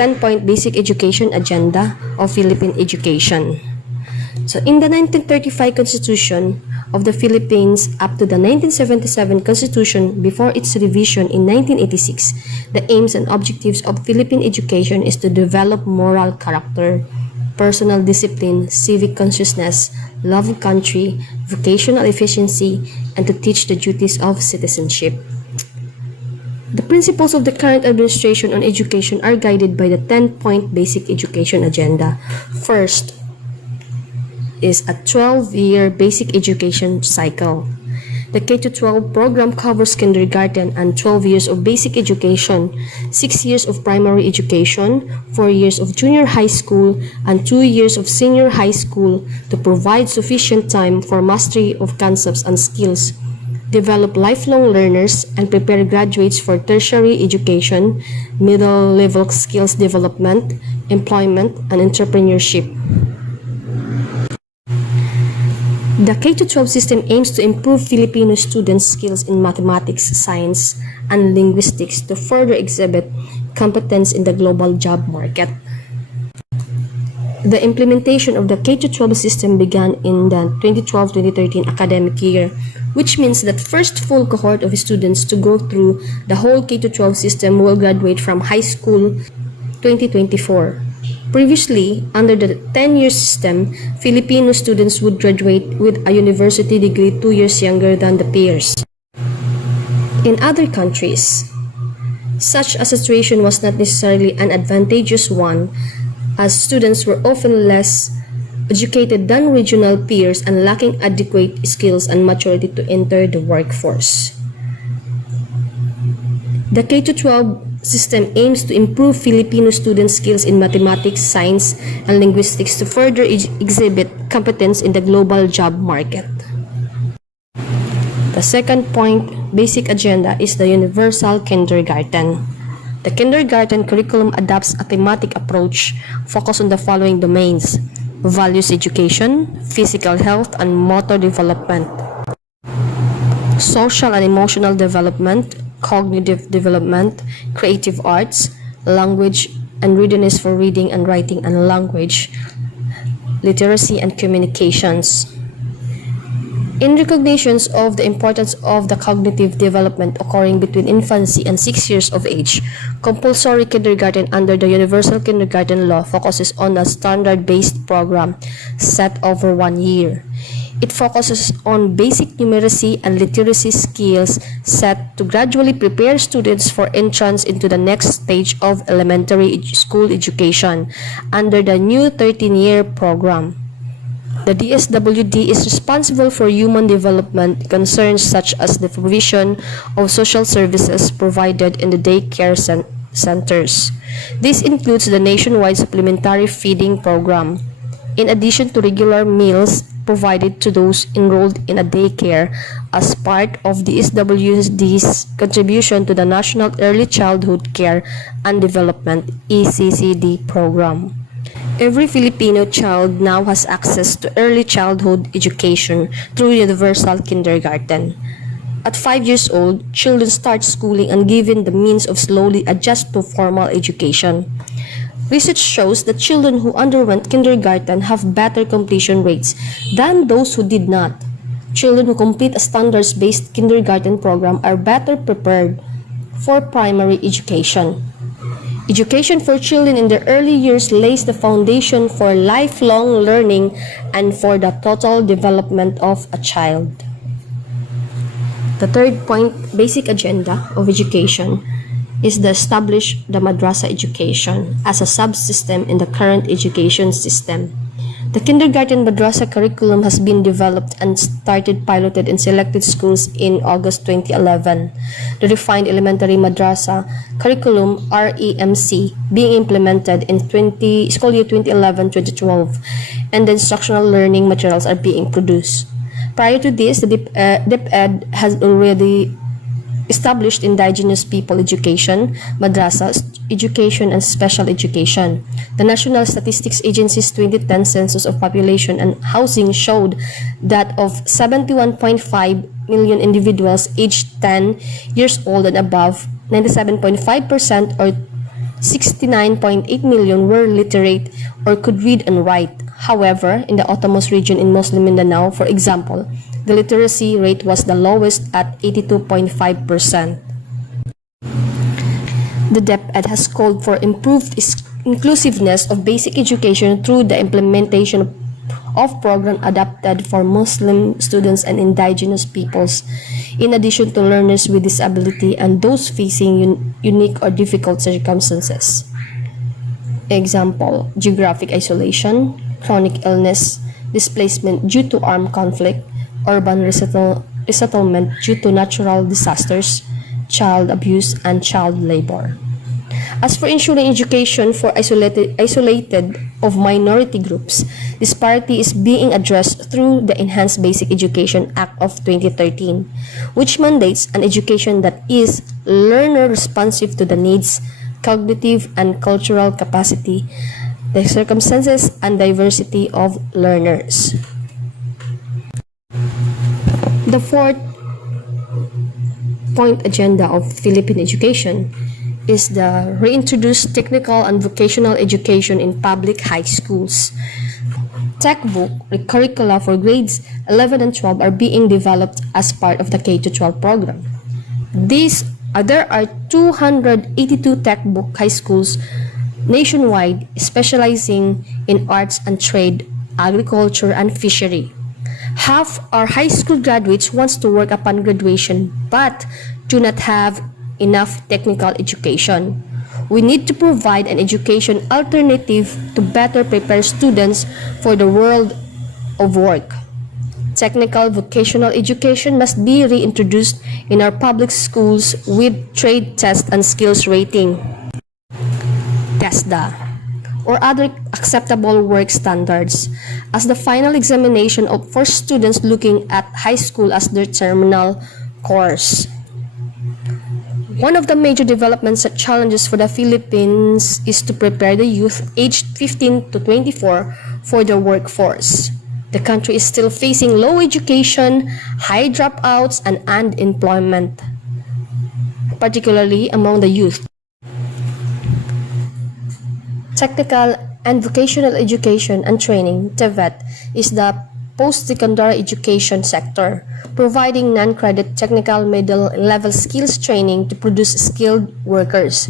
10-point basic education agenda of Philippine education. So in the 1935 Constitution of the Philippines up to the 1977 Constitution before its revision in 1986, the aims and objectives of Philippine education is to develop moral character, personal discipline, civic consciousness, love of country, vocational efficiency, and to teach the duties of citizenship. The principles of the current administration on education are guided by the 10-point basic education agenda. First is a 12-year basic education cycle. The K-12 program covers kindergarten and 12 years of basic education, 6 years of primary education, 4 years of junior high school, and 2 years of senior high school to provide sufficient time for mastery of concepts and skills, develop lifelong learners, and prepare graduates for tertiary education, middle-level skills development, employment, and entrepreneurship. The K-12 system aims to improve Filipino students' skills in mathematics, science, and linguistics to further exhibit competence in the global job market. The implementation of the K-12 system began in the 2012-2013 academic year, which means that first full cohort of students to go through the whole K-12 system will graduate from high school 2024. Previously, under the 10-year system, Filipino students would graduate with a university degree 2 years younger than the peers. In other countries, such a situation was not necessarily an advantageous one, as students were often less educated than regional peers and lacking adequate skills and maturity to enter the workforce. The K-12 system aims to improve Filipino students' skills in mathematics, science, and linguistics to further exhibit competence in the global job market. The second point, basic agenda, is the universal kindergarten. The kindergarten curriculum adopts a thematic approach focused on the following domains: values education, physical health and motor development, social and emotional development, cognitive development, creative arts, language and readiness for reading and writing and language, literacy and communications. In recognition of the importance of the cognitive development occurring between infancy and 6 years of age, compulsory kindergarten under the Universal Kindergarten Law focuses on a standard-based program set over 1 year. It focuses on basic numeracy and literacy skills set to gradually prepare students for entrance into the next stage of elementary school education under the new 13-year program. The DSWD is responsible for human development concerns such as the provision of social services provided in the daycare centers. This includes the nationwide supplementary feeding program, in addition to regular meals provided to those enrolled in a daycare as part of the DSWD's contribution to the National Early Childhood Care and Development ECCD program. Every Filipino child now has access to early childhood education through universal kindergarten. At 5 years old, children start schooling and given the means of slowly adjust to formal education. Research shows that children who underwent kindergarten have better completion rates than those who did not. Children who complete a standards-based kindergarten program are better prepared for primary education. Education for children in their early years lays the foundation for lifelong learning and for the total development of a child. The third point, basic agenda of education, is to establish the madrasa education as a subsystem in the current education system. The kindergarten madrasa curriculum has been developed and started piloted in selected schools in August 2011. The refined elementary madrasa curriculum REMC being implemented in school year 2011-2012, and the instructional learning materials are being produced. Prior to this, the DepEd has already established indigenous people education, madrasas, education, and special education. The National Statistics Agency's 2010 Census of Population and Housing showed that of 71.5 million individuals aged 10 years old and above, 97.5% or 69.8 million were literate or could read and write. However, in the Autonomous region in Muslim Mindanao, for example, the literacy rate was the lowest at 82.5%. The DepEd has called for improved inclusiveness of basic education through the implementation of programs adapted for Muslim students and indigenous peoples, in addition to learners with disability and those facing unique or difficult circumstances. Example, geographic isolation, chronic illness, displacement due to armed conflict, urban resettlement due to natural disasters, child abuse, and child labor. As for ensuring education for isolated of minority groups, disparity is being addressed through the Enhanced Basic Education Act of 2013, which mandates an education that is learner responsive to the needs, cognitive and cultural capacity, the circumstances, and diversity of learners. The fourth point agenda of Philippine education is the reintroduced technical and vocational education in public high schools. Textbook curricula for grades 11 and 12 are being developed as part of the K-12 program. There are 282 textbook high schools nationwide specializing in arts and trade, agriculture, and fishery. Half our high school graduates want to work upon graduation but do not have enough technical education. We need to provide an education alternative to better prepare students for the world of work. Technical vocational education must be reintroduced in our public schools with trade test and skills rating, TESDA, or other acceptable work standards as the final examination for students looking at high school as their terminal course. One of the major developments and challenges for the Philippines is to prepare the youth aged 15 to 24 for the workforce. The country is still facing low education, high dropouts, and unemployment, particularly among the youth. Technical and Vocational Education and Training, TVET, is the post-secondary education sector, providing non-credit technical middle-level skills training to produce skilled workers.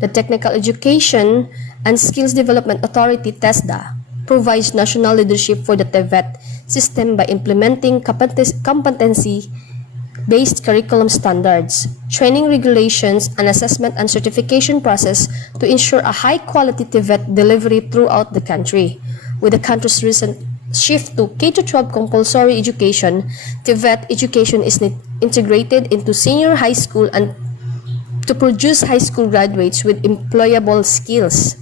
The Technical Education and Skills Development Authority, TESDA, provides national leadership for the TVET system by implementing competency-based curriculum standards, training regulations, and assessment and certification process to ensure a high-quality TVET delivery throughout the country. With the country's recent shift to K-12 compulsory education, TVET education is integrated into senior high school and to produce high school graduates with employable skills.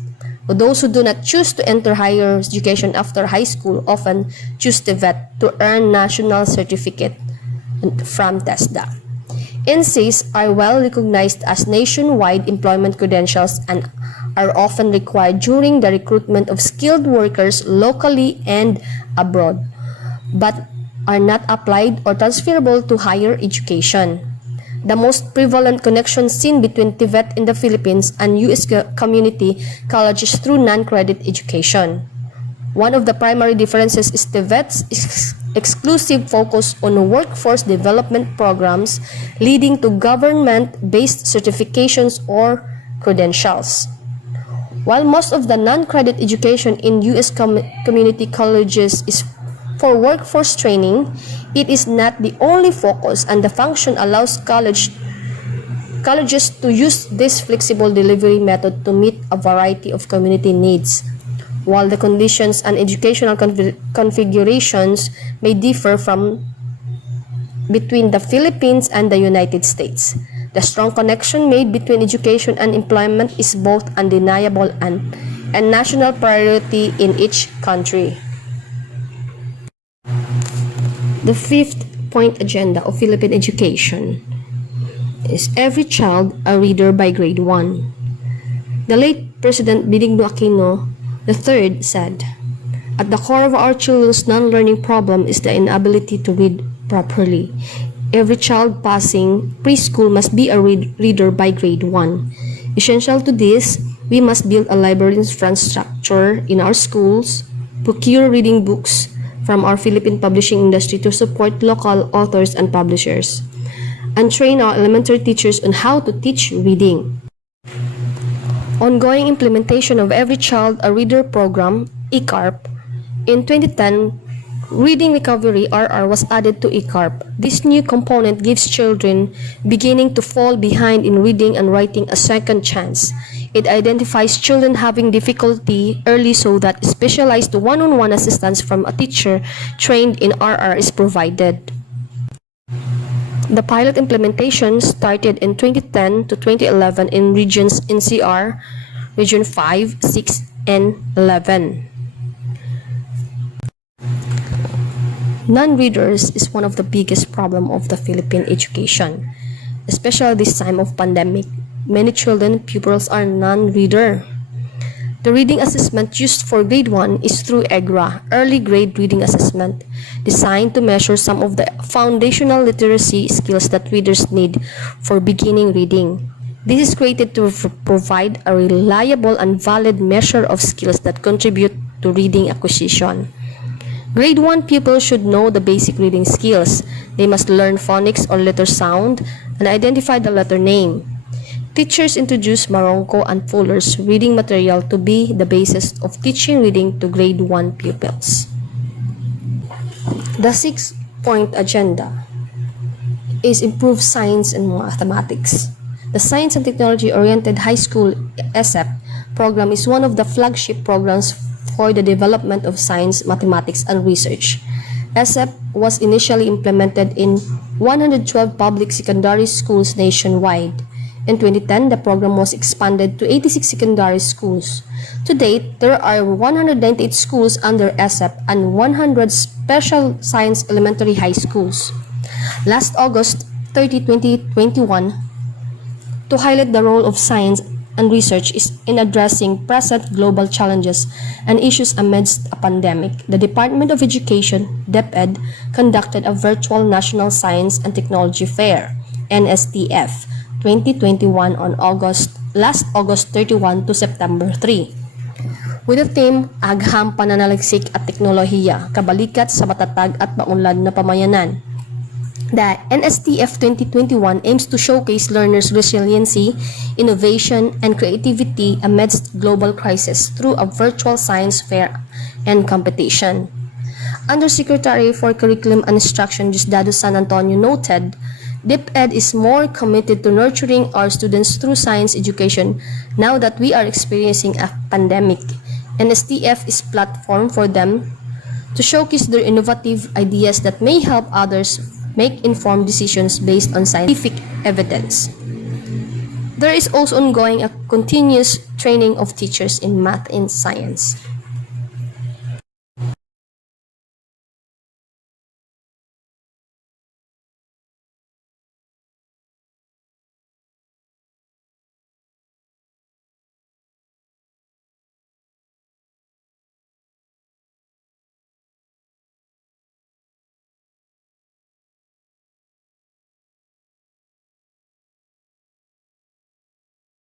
Those who do not choose to enter higher education after high school often choose TVET to earn national certificate from TESDA. NCs are well recognized as nationwide employment credentials and are often required during the recruitment of skilled workers locally and abroad, but are not applied or transferable to higher education. The most prevalent connection seen between TVET in the Philippines and U.S. community colleges through non-credit education. One of the primary differences is TVET's exclusive focus on workforce development programs leading to government-based certifications or credentials. While most of the non-credit education in U.S. community colleges is for workforce training, it is not the only focus, and the function allows colleges to use this flexible delivery method to meet a variety of community needs. While the conditions and educational configurations may differ between the Philippines and the United States, the strong connection made between education and employment is both undeniable and a national priority in each country. The fifth point agenda of Philippine education is every child a reader by grade 1. The late President Benigno Aquino III said, "At the core of our children's non-learning problem is the inability to read properly. Every child passing preschool must be a reader by grade 1. Essential to this We must build a library infrastructure in our schools, procure reading books from our Philippine publishing industry to support local authors and publishers, and train our elementary teachers on how to teach reading. Ongoing implementation of Every Child a Reader program, ECARP. In 2010, Reading Recovery RR was added to ECARP. This new component gives children beginning to fall behind in reading and writing a second chance. It identifies children having difficulty early so that specialized one-on-one assistance from a teacher trained in RR is provided. The pilot implementation started in 2010 to 2011 in regions NCR, Region 5, 6, and 11. Non-readers is one of the biggest problems of the Philippine education, especially this time of pandemic. Many children pupils are non-reader. The reading assessment used for grade 1 is through EGRA, Early Grade Reading Assessment, designed to measure some of the foundational literacy skills that readers need for beginning reading. This is created to provide a reliable and valid measure of skills that contribute to reading acquisition. Grade 1 pupils should know the basic reading skills. They must learn phonics or letter sound and identify the letter name. Teachers introduce Marongko and Fuller's reading material to be the basis of teaching reading to grade 1 pupils. The 6-point agenda is improve science and mathematics. The Science and Technology-Oriented High School ESEP program is one of the flagship programs for the development of science, mathematics, and research. ESEP was initially implemented in 112 public secondary schools nationwide. In 2010, the program was expanded to 86 secondary schools. To date, there are 198 schools under ESEP and 100 special science elementary high schools. Last August 30, 2021, to highlight the role of science and research is in addressing present global challenges and issues amidst a pandemic, the Department of Education, DepEd, conducted a virtual National Science and Technology Fair, NSTF, 2021 on last August 31 to September 3. With the theme, Agham Pananaliksik at Teknolohiya, Kabalikat sa Matatag at Maunlad na Pamayanan. The NSTF 2021 aims to showcase learners' resiliency, innovation, and creativity amidst global crisis through a virtual science fair and competition. Undersecretary for Curriculum and Instruction Diosdado San Antonio noted, DepEd is more committed to nurturing our students through science education now that we are experiencing a pandemic. NSTF is a platform for them to showcase their innovative ideas that may help others make informed decisions based on scientific evidence. There is also ongoing a continuous training of teachers in math and science.